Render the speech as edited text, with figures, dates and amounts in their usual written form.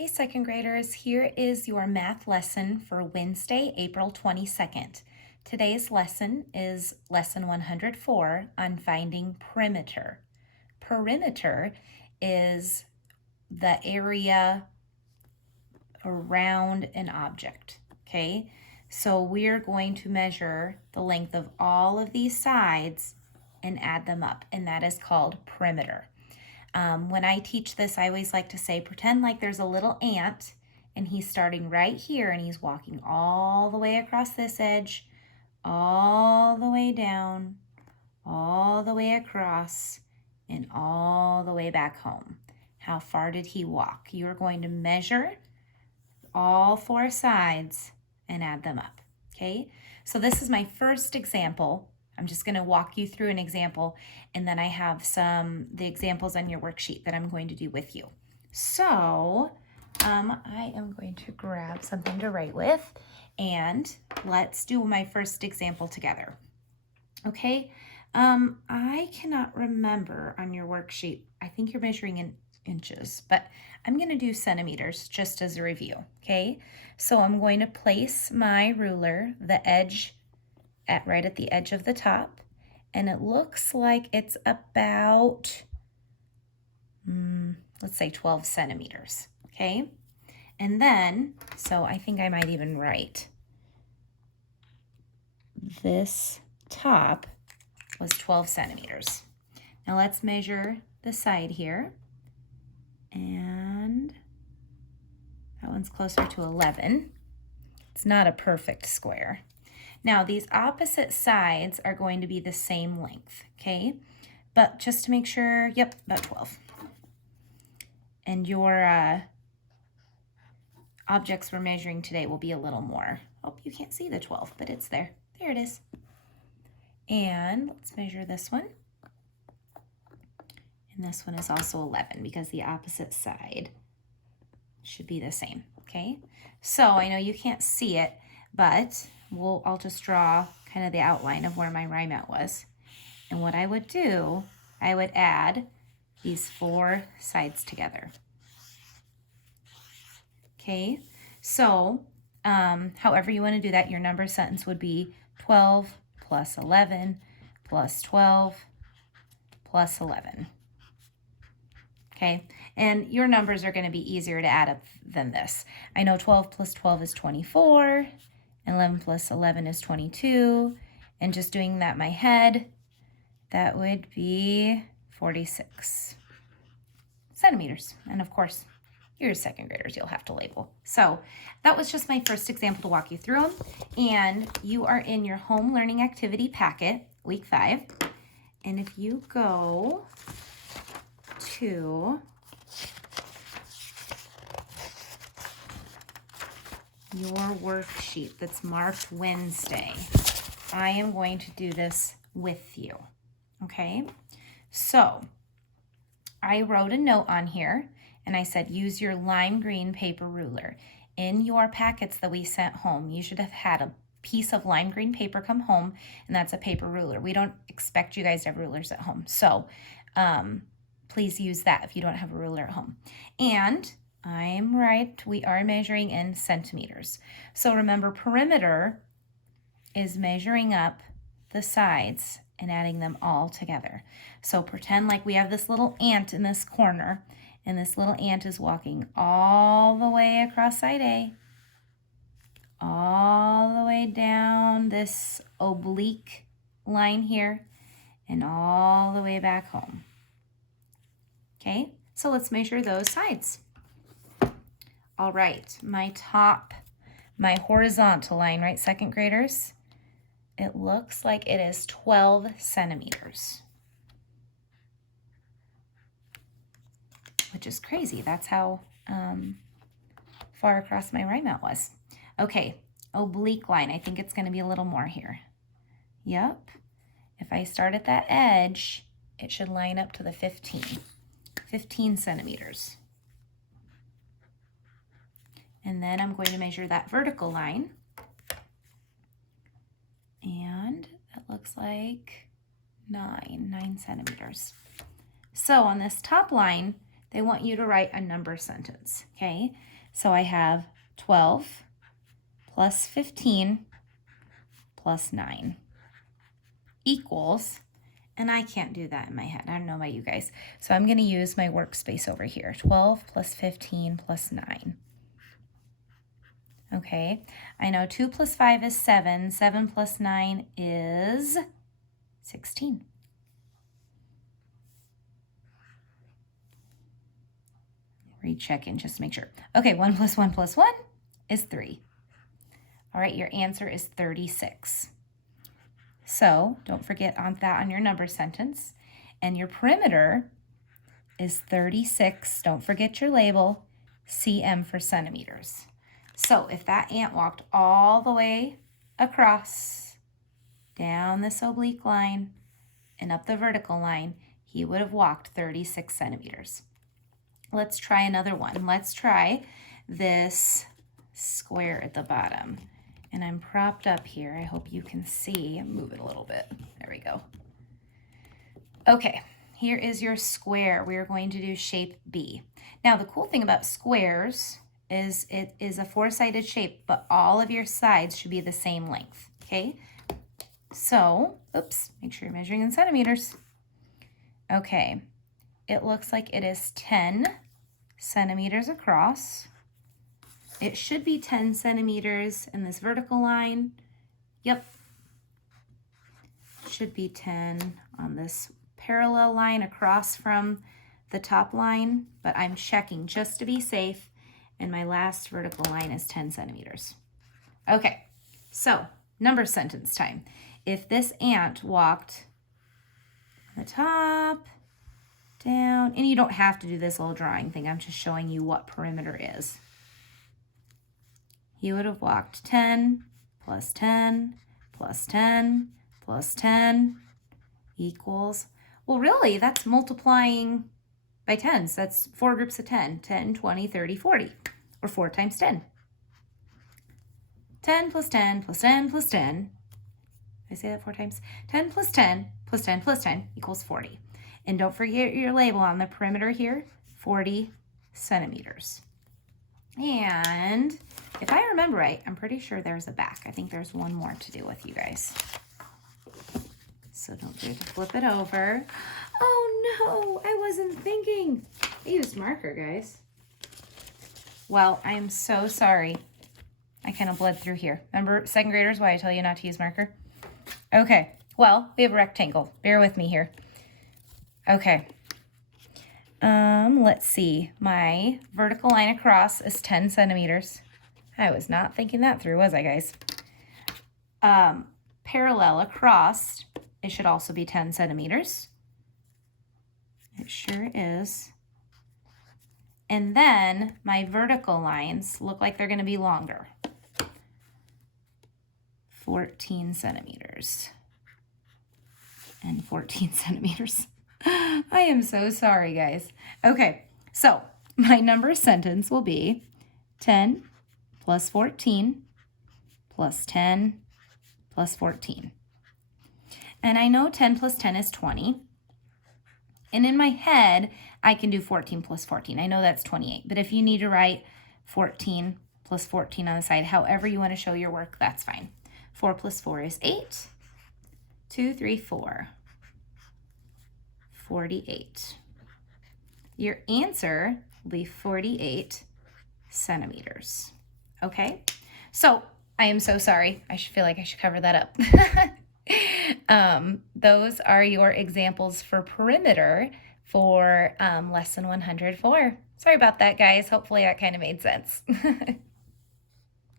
Hey second graders, here is your math lesson for Wednesday, April 22nd. Today's lesson is lesson 104 on finding perimeter. Perimeter is the area around an object, okay? So we're going to measure the length of all of these sides and add them up, and that is called perimeter. When I teach this, I always like to say, pretend like there's a little ant and he's starting right here and he's walking all the way across this edge, all the way down, all the way across, and all the way back home. How far did he walk? You're going to measure all four sides and add them up, okay? So this is my first example. I'm just going to walk you through an example, and then I have the examples on your worksheet that I'm going to do with you. So I am going to grab something to write with, and let's do my first example together. Okay, I cannot remember on your worksheet. I think you're measuring in inches, but I'm going to do centimeters just as a review, okay? So I'm going to place my ruler, the edge, right at the edge of the top, and it looks like it's about, let's say 12 centimeters, okay? And then, so I think I might even write this top was 12 centimeters. Now let's measure the side here, and that one's closer to 11. It's not a perfect square. Now these opposite sides are going to be the same length, okay? But just to make sure, yep, about 12. And your objects we're measuring today will be a little more. Oh, you can't see the 12, but it's there. There it is. And let's measure this one. And this one is also 11 because the opposite side should be the same, okay? So I know you can't see it, but I'll just draw kind of the outline of where my rhyme out was. And what I would do, I would add these four sides together. Okay, so however you want to do that, your number sentence would be 12 plus 11 plus 12 plus 11. Okay, and your numbers are going to be easier to add up than this. I know 12 plus 12 is 24, and 11 plus 11 is 22, and just doing that in my head, that would be 46 centimeters. And of course, you're second graders, you'll have to label. So that was just my first example to walk you through them, and you are in your home learning activity packet, week 5, and if you go to your worksheet that's marked Wednesday, I am going to do this with you, okay? So I wrote a note on here, and I said use your lime green paper ruler. In your packets that we sent home, you should have had a piece of lime green paper come home, and that's a paper ruler. We don't expect you guys to have rulers at home, so please use that if you don't have a ruler at home. And I'm right, we are measuring in centimeters. So remember, perimeter is measuring up the sides and adding them all together. So pretend like we have this little ant in this corner, and this little ant is walking all the way across side A, all the way down this oblique line here, and all the way back home. Okay, so let's measure those sides. All right, my horizontal line, right, second graders? It looks like it is 12 centimeters, which is crazy. That's how far across my rhyme out was. Okay, oblique line, I think it's gonna be a little more here. Yep, if I start at that edge, it should line up to the 15 centimeters. And then I'm going to measure that vertical line. And that looks like 9 centimeters. So on this top line, they want you to write a number sentence, okay? So I have 12 plus 15 plus 9 equals, and I can't do that in my head. I don't know about you guys. So I'm going to use my workspace over here. 12 plus 15 plus 9. Okay, I know 2 plus 5 is 7. 7 plus 9 is 16. Rechecking just to make sure. Okay, 1 plus 1 plus 1 is 3. All right, your answer is 36. So don't forget on that on your number sentence. And your perimeter is 36. Don't forget your label, cm for centimeters. So if that ant walked all the way across, down this oblique line, and up the vertical line, he would have walked 36 centimeters. Let's try another one. Let's try this square at the bottom. And I'm propped up here. I hope you can see. Move it a little bit. There we go. Okay, here is your square. We are going to do shape B. Now, the cool thing about squares is it is a four-sided shape, but all of your sides should be the same length, okay? So, oops, make sure you're measuring in centimeters. Okay, it looks like it is 10 centimeters across. It should be 10 centimeters in this vertical line. Yep. Should be 10 on this parallel line across from the top line, but I'm checking just to be safe, and my last vertical line is 10 centimeters. Okay, so number sentence time. If this ant walked the top, down, and you don't have to do this little drawing thing, I'm just showing you what perimeter is. He would have walked 10 plus 10 plus 10 plus 10 equals, well, really, that's multiplying by 10s. That's 4 groups of 10, 10, 20, 30, 40, or 4 times 10. 10 plus 10 plus 10 plus 10. Did I say that 4 times? 10 plus 10 plus 10 plus 10 equals 40. And don't forget your label on the perimeter here, 40 centimeters. And if I remember right, I'm pretty sure there's a back. I think there's one more to do with you guys. So don't forget to flip it over. Oh no, I wasn't thinking. I used marker, guys. Well, I am so sorry. I kind of bled through here. Remember, second graders, why I tell you not to use marker? Okay, well, we have a rectangle. Bear with me here. Okay. Let's see. My vertical line across is 10 centimeters. I was not thinking that through, was I, guys? Parallel across, it should also be 10 centimeters. It sure is. And then my vertical lines look like they're going to be longer. 14 centimeters. And 14 centimeters. I am so sorry, guys. Okay, so my number sentence will be 10 plus 14 plus 10 plus 14. And I know 10 plus 10 is 20. And in my head, I can do 14 plus 14. I know that's 28. But if you need to write 14 plus 14 on the side, however you want to show your work, that's fine. 4 plus 4 is 8. 2, 3, 4. 48. Your answer will be 48 centimeters. Okay? So I am so sorry. I feel like I should cover that up. Those are your examples for perimeter for lesson 104. Sorry about that, guys. Hopefully that kind of made sense.